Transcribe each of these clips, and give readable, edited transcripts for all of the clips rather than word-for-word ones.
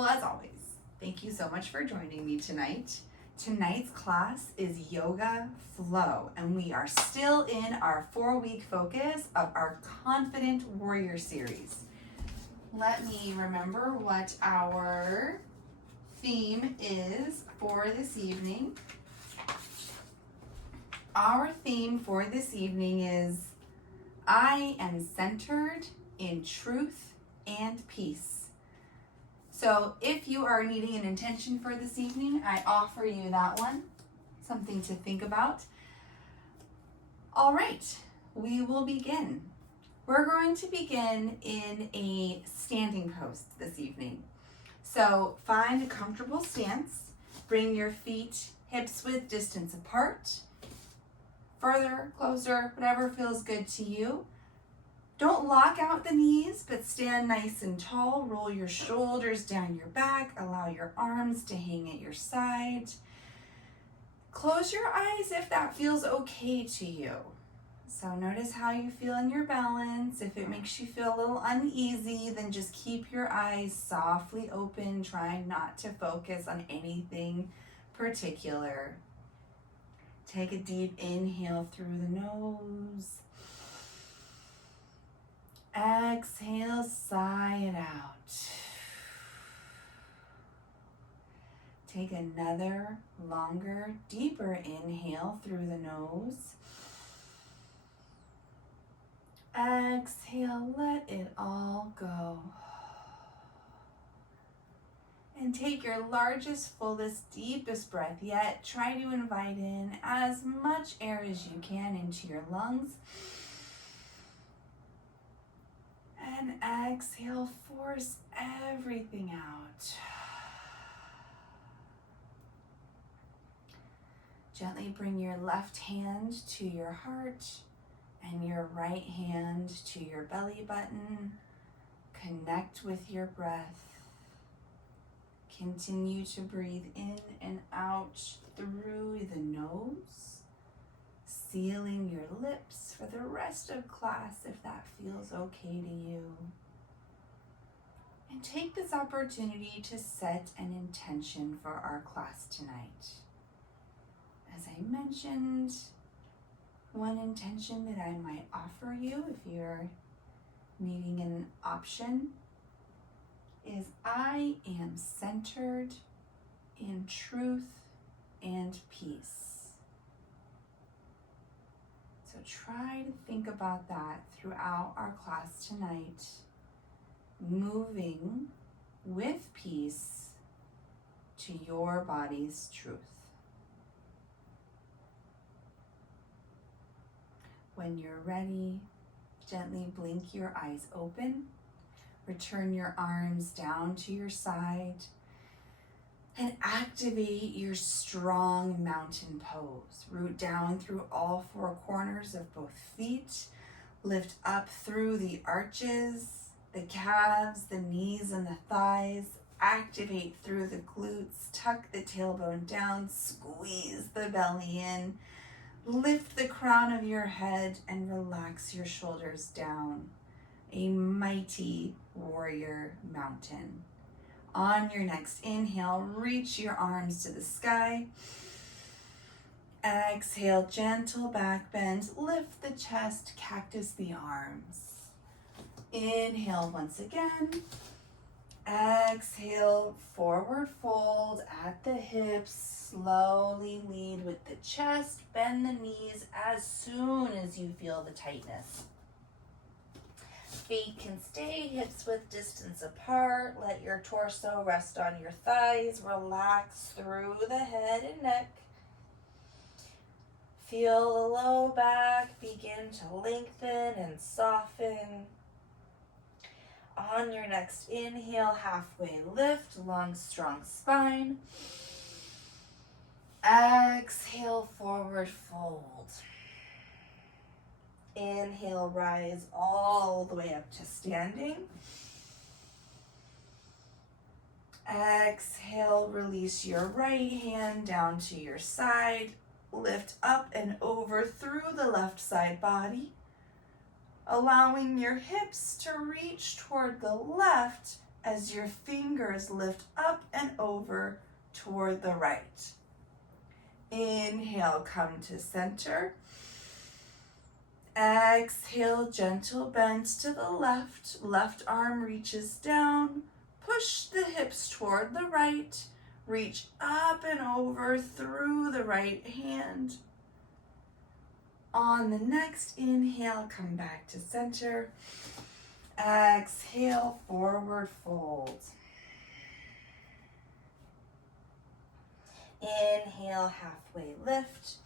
Well, as always, thank you so much for joining me tonight. Tonight's class is Yoga Flow, and we are still in our 4-week focus of our Confident Warrior series. Let me remember what our theme is for this evening. Our theme for this evening is I am centered in truth and peace. So if you are needing an intention for this evening, I offer you that one, something to think about. All right, we will begin. We're going to begin in a standing pose this evening. So find a comfortable stance, bring your feet hips width distance apart, further, closer, whatever feels good to you. Don't lock out the knees, but stand nice and tall. Roll your shoulders down your back. Allow your arms to hang at your side. Close your eyes if that feels okay to you. So notice how you feel in your balance. If it makes you feel a little uneasy, then just keep your eyes softly open, trying not to focus on anything particular. Take a deep inhale through the nose. Exhale, sigh it out. Take another longer, deeper inhale through the nose. Exhale, let it all go. And take your largest, fullest, deepest breath yet. Try to invite in as much air as you can into your lungs. And exhale, force everything out. Gently bring your left hand to your heart and your right hand to your belly button. Connect with your breath. Continue to breathe in and out through the nose, sealing your lips for the rest of class if that feels okay to you. And take this opportunity to set an intention for our class tonight. As I mentioned, one intention that I might offer you if you're needing an option is I am centered in truth and peace. So try to think about that throughout our class tonight, moving with peace to your body's truth. When you're ready, gently blink your eyes open. Return your arms down to your side and activate your strong mountain pose. Root down through all 4 corners of both feet. Lift up through the arches, the calves, the knees, and the thighs. Activate through the glutes. Tuck the tailbone down. Squeeze the belly in. Lift the crown of your head and relax your shoulders down. A mighty warrior mountain. On your next inhale, reach your arms to the sky. Exhale, gentle back bend. Lift the chest, cactus the arms. Inhale once again. Exhale, forward fold at the hips. Slowly lead with the chest. Bend the knees as soon as you feel the tightness. Feet can stay hips width distance apart. Let your torso rest on your thighs. Relax through the head and neck. Feel the low back begin to lengthen and soften. On your next inhale, halfway lift, long, strong spine. Exhale, forward fold. Inhale, rise all the way up to standing. Exhale, release your right hand down to your side. Lift up and over through the left side body, allowing your hips to reach toward the left as your fingers lift up and over toward the right. Inhale, come to center. Exhale, gentle bend to the left. Left arm reaches down. Push the hips toward the right. Reach up and over through the right hand. On the next inhale, come back to center. Exhale, forward fold. Inhale, halfway lift.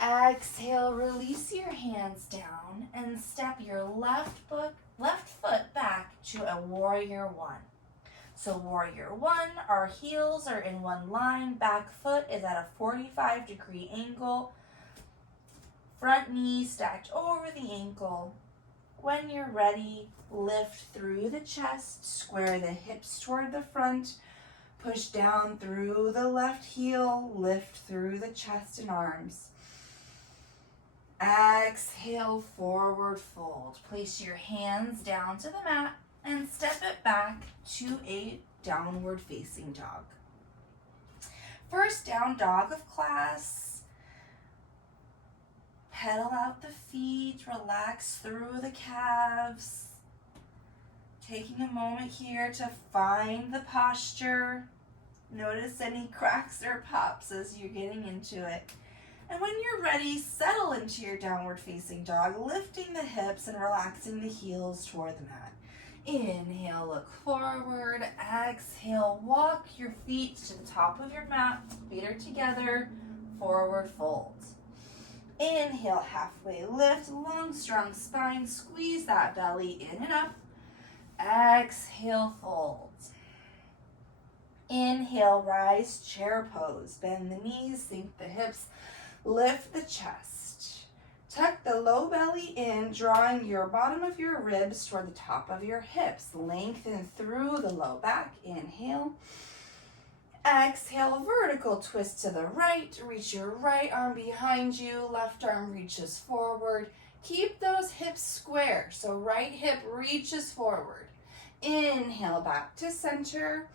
Exhale, release your hands down and step your left foot back to a warrior one. So warrior one, our heels are in one line, back foot is at a 45-degree angle, front knee stacked over the ankle. When you're ready, lift through the chest, square the hips toward the front, push down through the left heel, lift through the chest and arms. Exhale, forward fold. Place your hands down to the mat and step it back to a downward facing dog. First down dog of class. Pedal out the feet, relax through the calves. Taking a moment here to find the posture. Notice any cracks or pops as you're getting into it. And when you're ready, settle into your downward facing dog, lifting the hips and relaxing the heels toward the mat. Inhale, look forward. Exhale, walk your feet to the top of your mat. Feet are together, forward fold. Inhale, halfway lift, long, strong spine. Squeeze that belly in and up. Exhale, fold. Inhale, rise, chair pose. Bend the knees, sink the hips, lift the chest. Tuck the low belly in, drawing your bottom of your ribs toward the top of your hips. Lengthen through the low back. Inhale. Exhale, vertical twist to the right. Reach your right arm behind you. Left arm reaches forward. Keep those hips square, so right hip reaches forward. Inhale, back to center.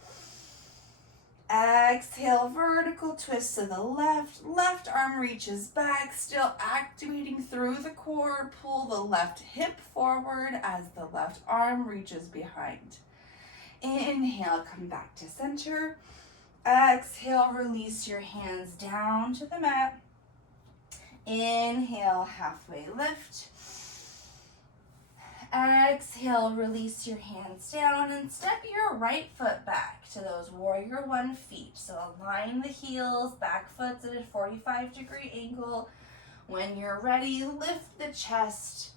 Exhale, vertical twist to the left. Left arm reaches back, still activating through the core. Pull the left hip forward as the left arm reaches behind. Inhale, come back to center. Exhale, release your hands down to the mat. Inhale, halfway lift. Exhale, release your hands down and step your right foot back to those warrior one feet. So align the heels, back foot's at a 45-degree angle. When you're ready, lift the chest.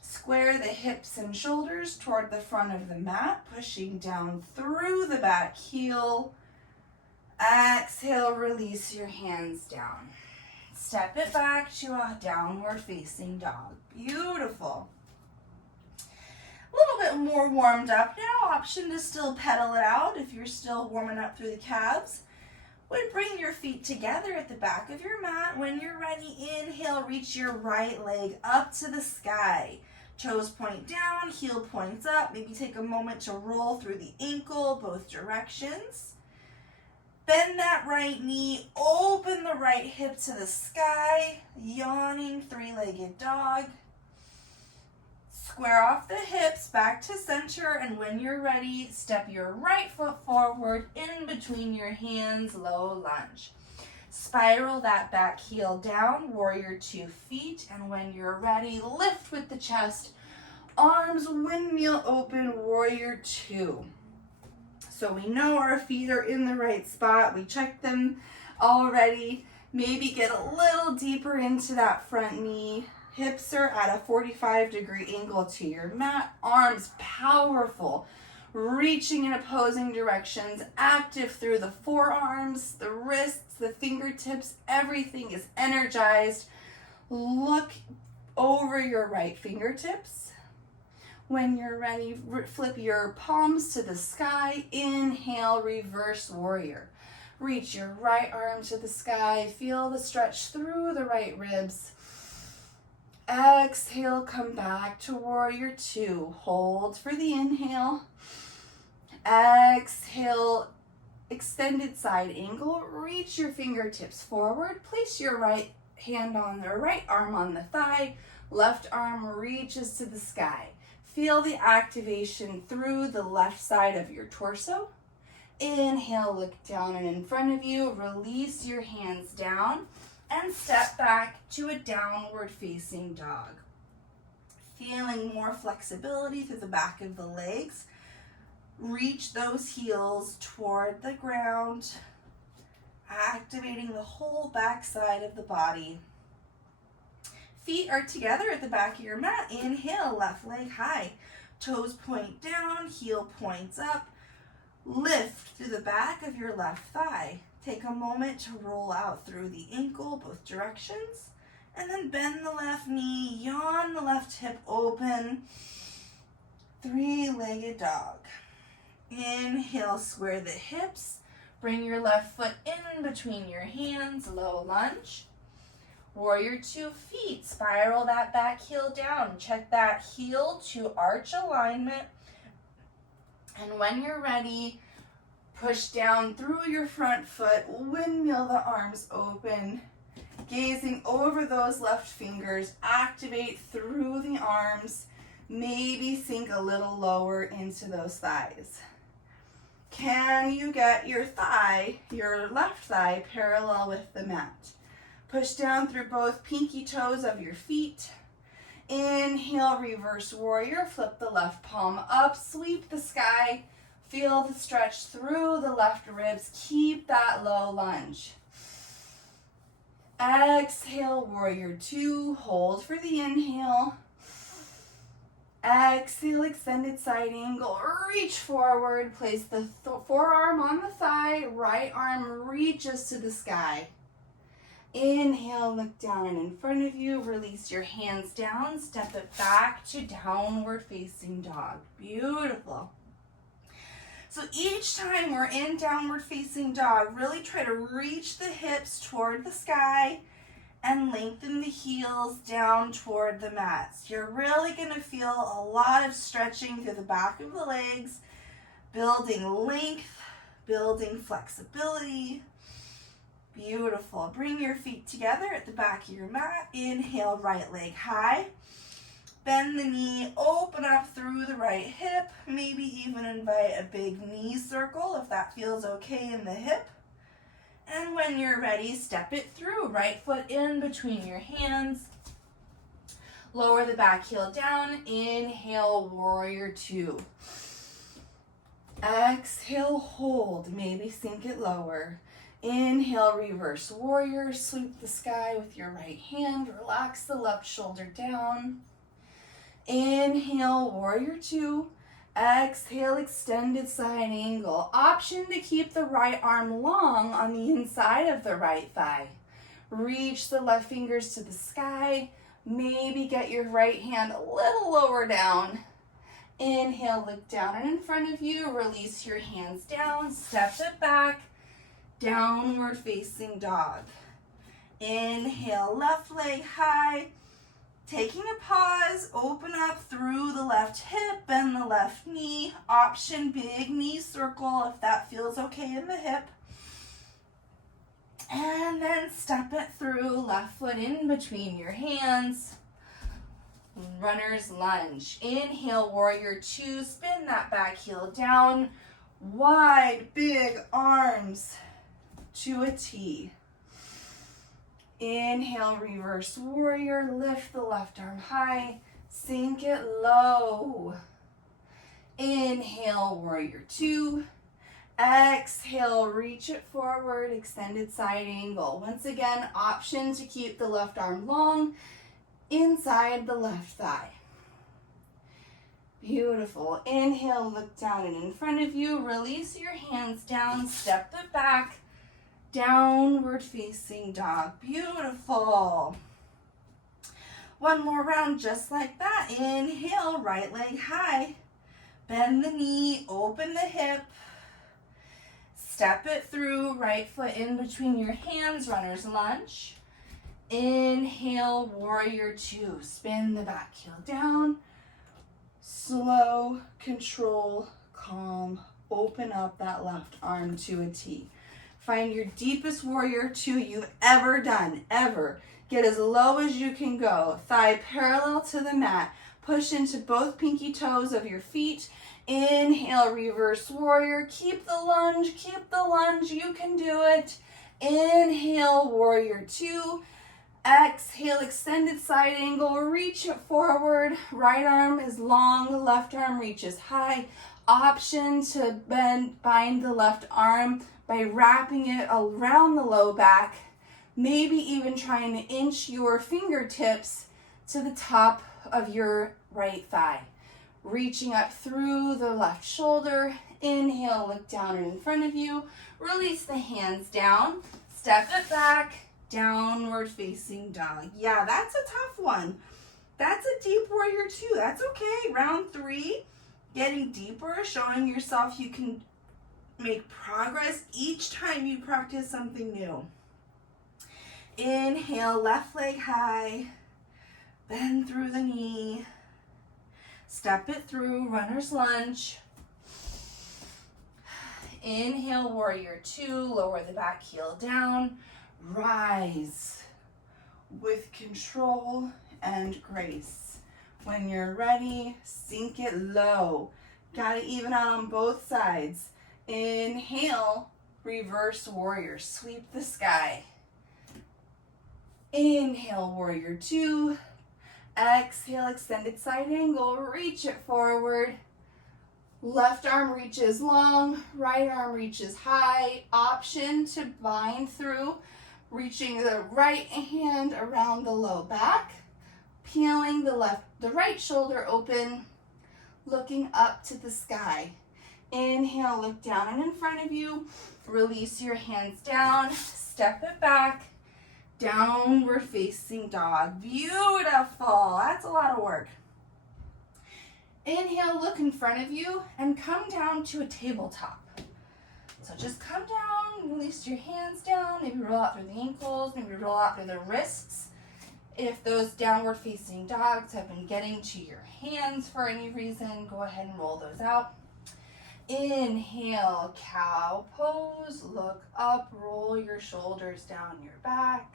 Square the hips and shoulders toward the front of the mat, pushing down through the back heel. Exhale, release your hands down. Step it back to a downward facing dog. Beautiful. A little bit more warmed up now. Option to still pedal it out if you're still warming up through the calves. Would bring your feet together at the back of your mat. When you're ready, inhale, reach your right leg up to the sky. Toes point down, heel points up. Maybe take a moment to roll through the ankle, both directions. Bend that right knee, open the right hip to the sky. Yawning, three-legged dog. Square off the hips, back to center, and when you're ready, step your right foot forward, in between your hands, low lunge. Spiral that back heel down, warrior 2 feet, and when you're ready, lift with the chest, arms windmill open, warrior 2. So we know our feet are in the right spot, we checked them already. Maybe get a little deeper into that front knee. Hips are at a 45-degree angle to your mat. Arms powerful, reaching in opposing directions, active through the forearms, the wrists, the fingertips. Everything is energized. Look over your right fingertips. When you're ready, flip your palms to the sky. Inhale, reverse warrior. Reach your right arm to the sky. Feel the stretch through the right ribs. Exhale, come back to warrior two. Hold for the inhale. Exhale, extended side angle. Reach your fingertips forward. Place your right arm on the thigh. Left arm reaches to the sky. Feel the activation through the left side of your torso. Inhale, look down and in front of you. Release your hands down and step back to a downward facing dog. Feeling more flexibility through the back of the legs. Reach those heels toward the ground, activating the whole back side of the body. Feet are together at the back of your mat. Inhale, left leg high. Toes point down, heel points up. Lift through the back of your left thigh. Take a moment to roll out through the ankle, both directions. And then bend the left knee, yawn the left hip open. Three-legged dog. Inhale, square the hips. Bring your left foot in between your hands, low lunge. Warrior two, feet. Spiral that back heel down. Check that heel to arch alignment. And when you're ready, push down through your front foot, windmill the arms open, gazing over those left fingers, activate through the arms, maybe sink a little lower into those thighs. Can you get your left thigh parallel with the mat? Push down through both pinky toes of your feet. Inhale, reverse warrior, flip the left palm up, sweep the sky. Feel the stretch through the left ribs. Keep that low lunge. Exhale, warrior two. Hold for the inhale. Exhale, extended side angle. Reach forward. Place the forearm on the thigh. Right arm reaches to the sky. Inhale, look down and in front of you. Release your hands down. Step it back to downward facing dog. Beautiful. So each time we're in downward facing dog, really try to reach the hips toward the sky and lengthen the heels down toward the mat. So you're really going to feel a lot of stretching through the back of the legs, building length, building flexibility. Beautiful. Bring your feet together at the back of your mat. Inhale, right leg high. Bend the knee, open up through the right hip. Maybe even invite a big knee circle if that feels okay in the hip. And when you're ready, step it through. Right foot in between your hands. Lower the back heel down. Inhale, warrior two. Exhale, hold. Maybe sink it lower. Inhale, reverse warrior. Sweep the sky with your right hand. Relax the left shoulder down. Inhale, warrior two. Exhale, extended side angle. Option to keep the right arm long on the inside of the right thigh. Reach the left fingers to the sky. Maybe get your right hand a little lower down. Inhale, look down and in front of you. Release your hands down. Step it back. Downward facing dog. Inhale, left leg high. Taking a pause, open up through the left hip, bend the left knee. Option big knee circle if that feels okay in the hip. And then step it through, left foot in between your hands. Runner's lunge. Inhale, warrior two. Spin that back heel down. Wide, big arms to a T. Inhale, reverse warrior. Lift the left arm high. Sink it low. Inhale, warrior two. Exhale, reach it forward, extended side angle. Once again, option to keep the left arm long inside the left thigh. Beautiful. Inhale, look down and in front of you. Release your hands down, step it back. Downward facing dog. Beautiful. One more round just like that. Inhale, right leg high. Bend the knee, open the hip. Step it through, right foot in between your hands, runner's lunge. Inhale, warrior two. Spin the back heel down. Slow, control, calm. Open up that left arm to a T. Find your deepest warrior two you've ever done, ever. Get as low as you can go. Thigh parallel to the mat. Push into both pinky toes of your feet. Inhale, reverse warrior. Keep the lunge, you can do it. Inhale, warrior two. Exhale, extended side angle, reach it forward. Right arm is long, left arm reaches high. Option to bind the left arm by wrapping it around the low back, maybe even trying to inch your fingertips to the top of your right thigh. Reaching up through the left shoulder. Inhale, look down and in front of you. Release the hands down. Step it back. Downward facing dog. Yeah, that's a tough one. That's a deep warrior two. That's okay. Round three, getting deeper, showing yourself you can make progress each time you practice something new. Inhale, left leg high. Bend through the knee. Step it through, runner's lunge. Inhale, warrior two. Lower the back heel down. Rise with control and grace. When you're ready, sink it low. Got it even out on both sides. Inhale, reverse warrior. Sweep the sky. Inhale, warrior two. Exhale, extended side angle. Reach it forward. Left arm reaches long, right arm reaches high. Option to bind through. Reaching the right hand around the low back, peeling the right shoulder open, looking up to the sky. Inhale, look down and in front of you. Release your hands down, step it back, downward facing dog. Beautiful. That's a lot of work. Inhale, look in front of you and come down to a tabletop. So just come down, release your hands down, maybe roll out through the ankles, maybe roll out through the wrists. If those downward facing dogs have been getting to your hands for any reason, go ahead and roll those out. Inhale, cow pose, look up, roll your shoulders down your back.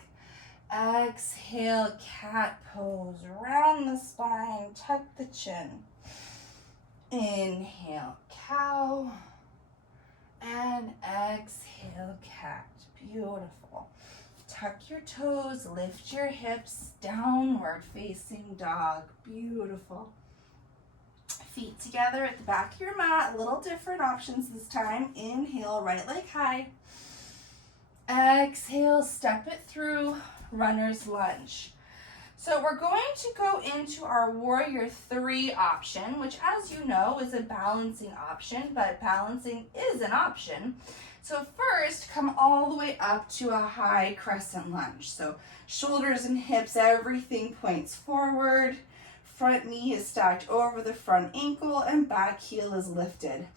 Exhale, cat pose, round the spine, tuck the chin. Inhale, cow. And exhale, cat. Beautiful. Tuck your toes, lift your hips, downward facing dog. Beautiful. Feet together at the back of your mat. A little different options this time. Inhale, right leg high. Exhale, step it through, runner's lunge. So we're going to go into our warrior three option, which as you know is a balancing option, but balancing is an option. So first, come all the way up to a high crescent lunge. So shoulders and hips, everything points forward. Front knee is stacked over the front ankle and back heel is lifted.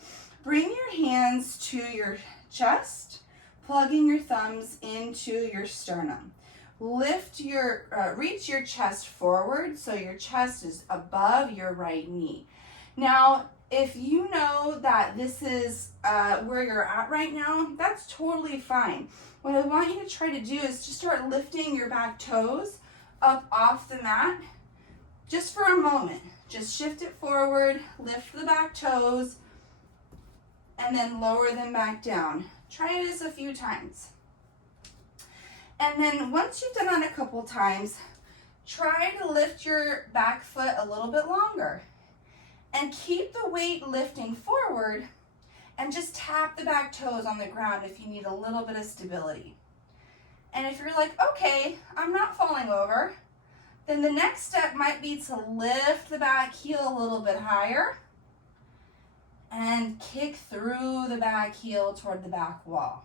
Bring your hands to your chest, plugging your thumbs into your sternum. Lift reach your chest forward so your chest is above your right knee. Now, if you know that this is where you're at right now, that's totally fine. What I want you to try to do is just start lifting your back toes up off the mat just for a moment. Just shift it forward, lift the back toes, and then lower them back down. Try this a few times. And then once you've done that a couple times, try to lift your back foot a little bit longer. And keep the weight lifting forward and just tap the back toes on the ground if you need a little bit of stability. And if you're like, okay, I'm not falling over, then the next step might be to lift the back heel a little bit higher and kick through the back heel toward the back wall.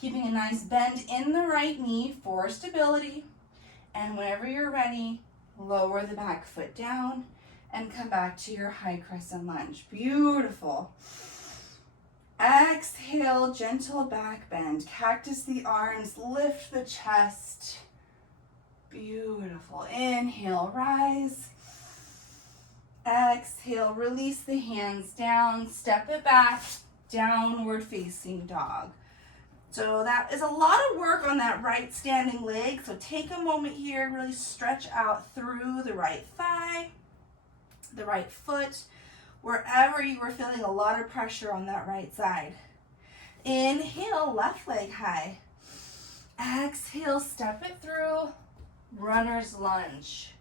Keeping a nice bend in the right knee for stability. And whenever you're ready, lower the back foot down and come back to your high crescent lunge. Beautiful. Exhale, gentle back bend. Cactus the arms, lift the chest. Beautiful. Inhale, rise. Exhale, release the hands down, step it back, downward facing dog. So that is a lot of work on that right standing leg. So take a moment here and really stretch out through the right thigh, the right foot, wherever you were feeling a lot of pressure on that right side. Inhale, left leg high. Exhale, step it through, runner's lunge.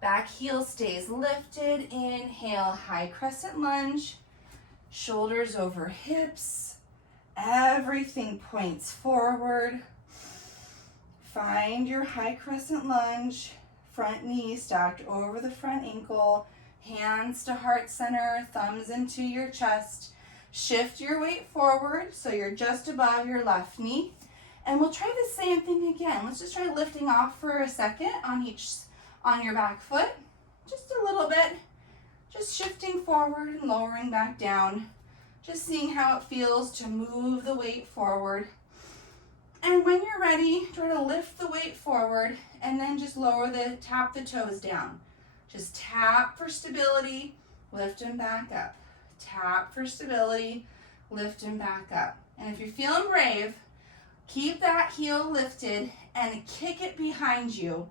Back heel stays lifted. Inhale, high crescent lunge. Shoulders over hips. Everything points forward. Find your high crescent lunge. Front knee stacked over the front ankle. Hands to heart center, thumbs into your chest. Shift your weight forward so you're just above your left knee. And we'll try the same thing again. Let's just try lifting off for a second on your back foot. Just a little bit. Just shifting forward and lowering back down. Just seeing how it feels to move the weight forward. And when you're ready, try to lift the weight forward and then just tap the toes down. Just tap for stability, lift and back up. Tap for stability, lift and back up. And if you're feeling brave, keep that heel lifted and kick it behind you.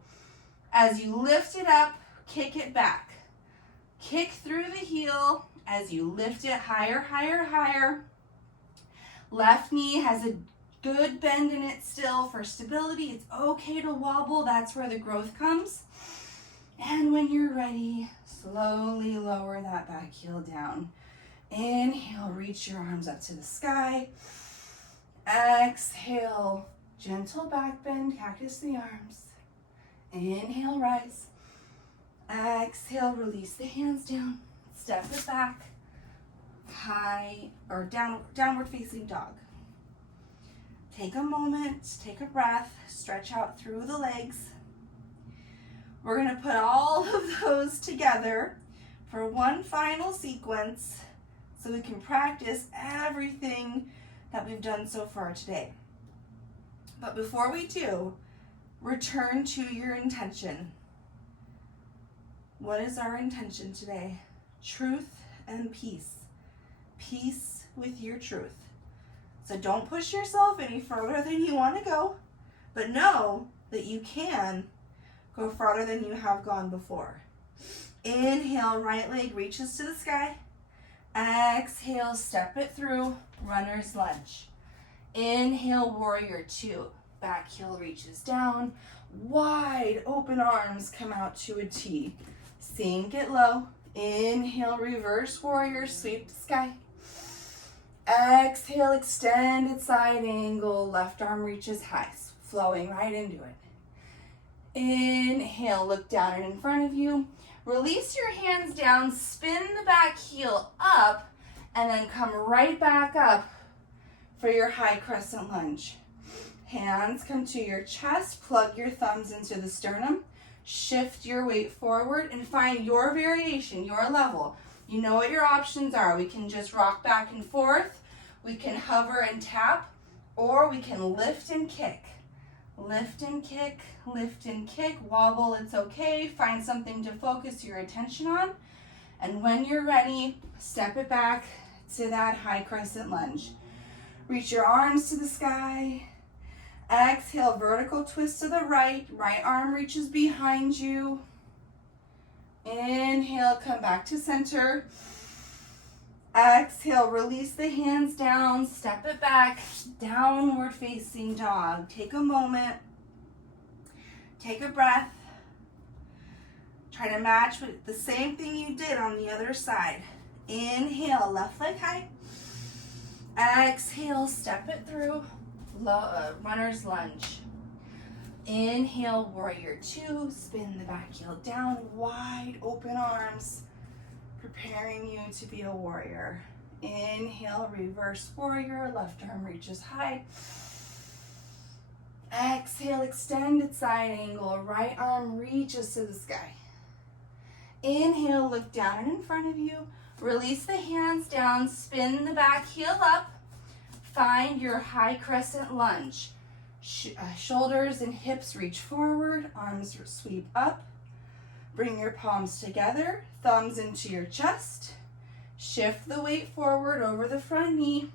As you lift it up, kick it back. Kick through the heel as you lift it higher, higher, higher. Left knee has a good bend in it still for stability. It's okay to wobble. That's where the growth comes. And when you're ready, slowly lower that back heel down. Inhale, reach your arms up to the sky. Exhale, gentle back bend, cactus the arms. Inhale, rise. Exhale, release the hands down. Step it back. High or downward facing dog. Take a moment, take a breath, stretch out through the legs. We're going to put all of those together for one final sequence so we can practice everything that we've done so far today. But before we do, return to your intention. What is our intention today? Truth and peace. Peace with your truth. So don't push yourself any further than you want to go, but know that you can go farther than you have gone before. Inhale, right leg reaches to the sky. Exhale, step it through, runner's lunge. Inhale, warrior two. Back heel reaches down. Wide open arms come out to a T. Sink it low. Inhale, reverse warrior, sweep the sky. Exhale, extended side angle. Left arm reaches high, flowing right into it. Inhale, look down and in front of you. Release your hands down, spin the back heel up, and then come right back up for your high crescent lunge. Hands come to your chest, plug your thumbs into the sternum, shift your weight forward, and find your variation, your level. You know what your options are. We can just rock back and forth, we can hover and tap, or we can lift and kick. Lift and kick, lift and kick, wobble, it's okay. Find something to focus your attention on. And when you're ready, step it back to that high crescent lunge. Reach your arms to the sky. Exhale, vertical twist to the right. Right arm reaches behind you. Inhale, come back to center. Exhale, release the hands down, step it back, downward facing dog. Take a moment, take a breath. Try to match with the same thing you did on the other side. Inhale, left leg high. Exhale, step it through, runner's lunge. Inhale, warrior two, spin the back heel down, wide open arms. Preparing you to be a warrior. Inhale, reverse warrior, left arm reaches high. Exhale, extended side angle, right arm reaches to the sky. Inhale, look down and in front of you. Release the hands down, spin the back heel up. Find your high crescent lunge. Shoulders and hips reach forward, arms sweep up. Bring your palms together, thumbs into your chest. Shift the weight forward over the front knee.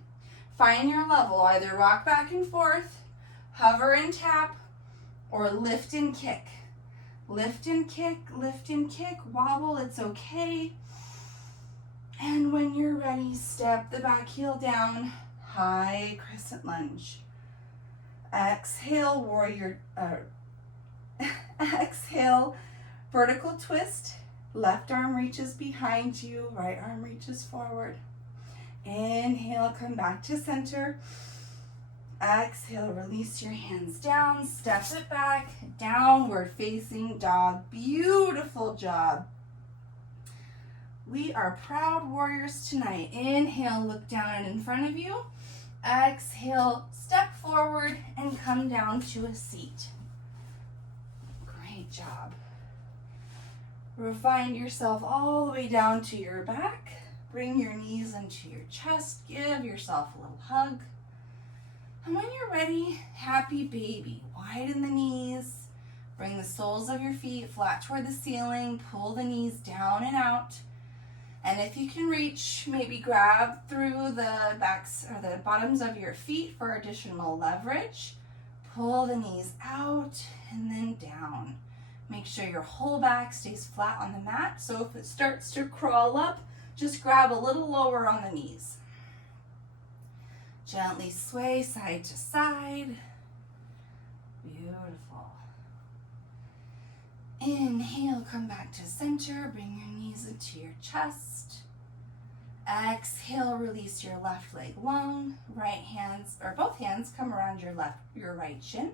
Find your level, either rock back and forth, hover and tap, or lift and kick. Lift and kick, wobble, it's okay. And when you're ready, step the back heel down, high crescent lunge. Exhale, exhale, vertical twist. Left arm reaches behind you, right arm reaches forward. Inhale, come back to center. Exhale, release your hands down, step it back, downward facing dog. Beautiful job. We are proud warriors tonight. Inhale, look down and in front of you. Exhale, step forward and come down to a seat. Great job. Find yourself all the way down to your back. Bring your knees into your chest. Give yourself a little hug. And when you're ready, happy baby. Widen the knees. Bring the soles of your feet flat toward the ceiling. Pull the knees down and out. And if you can reach, maybe grab through the backs or the bottoms of your feet for additional leverage. Pull the knees out and then down. Make sure your whole back stays flat on the mat. So if it starts to crawl up, just grab a little lower on the knees. Gently sway side to side. Beautiful. Inhale, come back to center. Bring your knees into your chest. Exhale, release your left leg long. Right hands, or both hands, come around your right shin.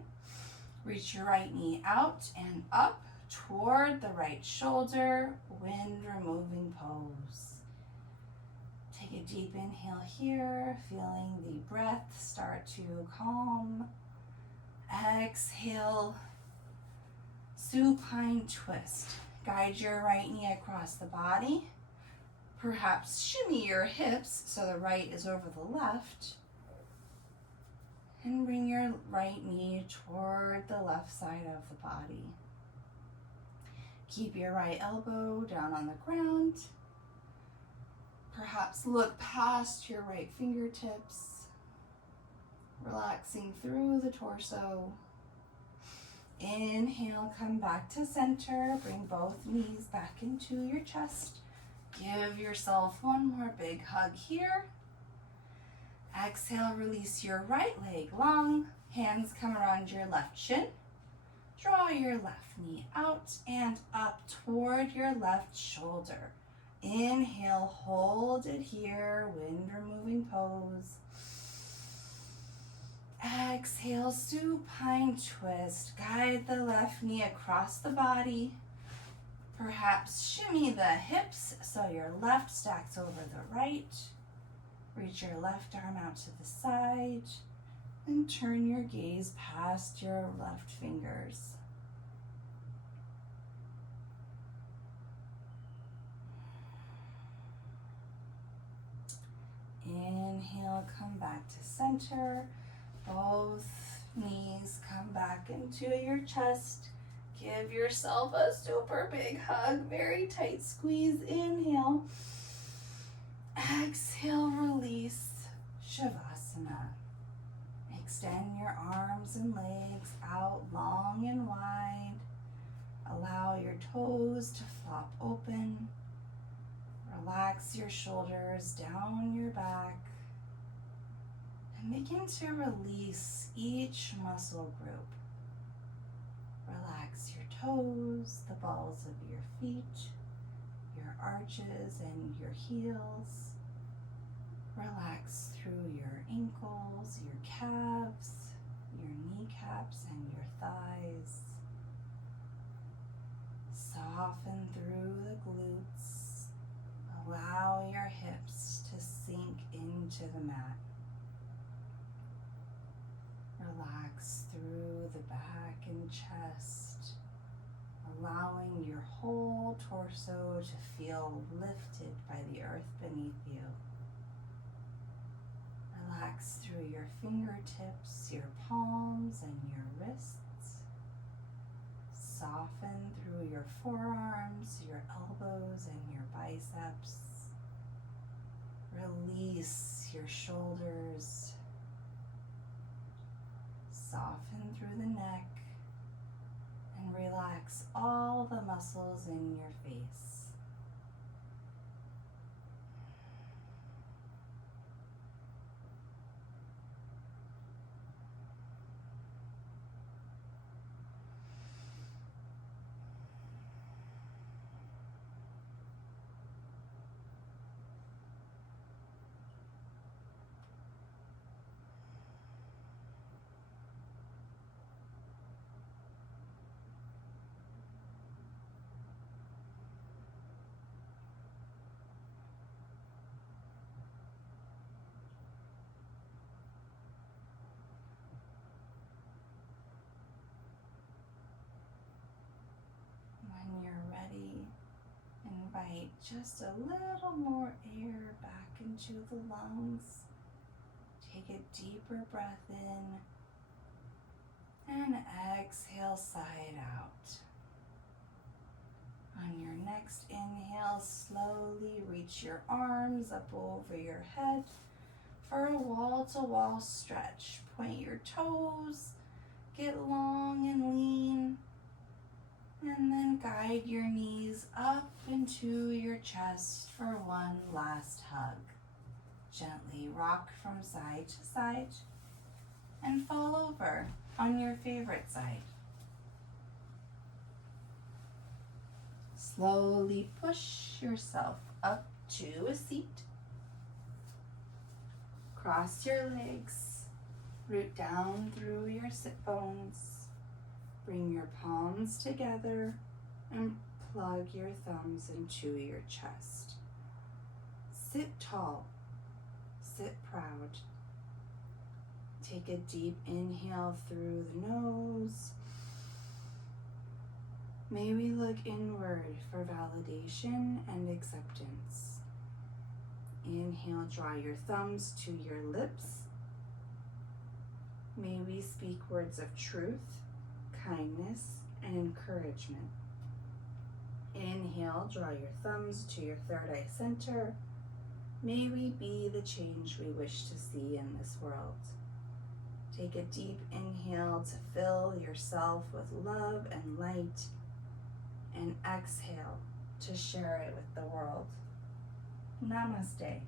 Reach your right knee out and up toward the right shoulder. Wind removing pose. Take a deep inhale here, feeling the breath start to calm. Exhale, supine twist. Guide your right knee across the body. Perhaps shimmy your hips so the right is over the left. And bring your right knee toward the left side of the body. Keep your right elbow down on the ground. Perhaps look past your right fingertips, relaxing through the torso. Inhale, come back to center. Bring both knees back into your chest. Give yourself one more big hug here. Exhale, release your right leg long. Hands come around your left shin. Draw your left knee out and up toward your left shoulder. Inhale, hold it here, wind removing pose. Exhale, supine twist. Guide the left knee across the body. Perhaps shimmy the hips so your left stacks over the right. Reach your left arm out to the side and turn your gaze past your left fingers. Inhale, come back to center. Both knees come back into your chest. Give yourself a super big hug, very tight squeeze. Inhale. Exhale, release. Shavasana. Extend your arms and legs out long and wide. Allow your toes to flop open. Relax your shoulders down your back. And begin to release each muscle group. Relax your toes, the balls of your feet, your arches and your heels. Relax through your ankles, your calves, your kneecaps, and your thighs. Soften through the glutes. Allow your hips to sink into the mat. Relax through the back and chest, allowing your whole torso to feel lifted by the earth beneath you. Relax through your fingertips, your palms, and your wrists. Soften through your forearms, your elbows, and your biceps. Release your shoulders. Soften through the neck. And relax all the muscles in your face. When you're ready, invite just a little more air back into the lungs. Take a deeper breath in and exhale, sigh it out. On your next inhale, slowly reach your arms up over your head for a wall-to-wall stretch. Point your toes, get long and lean, and then guide your knees up into your chest for one last hug. Gently rock from side to side and fall over on your favorite side. Slowly push yourself up to a seat. Cross your legs, root down through your sit bones. Bring your palms together and plug your thumbs into your chest. Sit tall, sit proud. Take a deep inhale through the nose. May we look inward for validation and acceptance. Inhale, draw your thumbs to your lips. May we speak words of truth, kindness, and encouragement. Inhale, draw your thumbs to your third eye center. May we be the change we wish to see in this world. Take a deep inhale to fill yourself with love and light, and exhale to share it with the world. Namaste.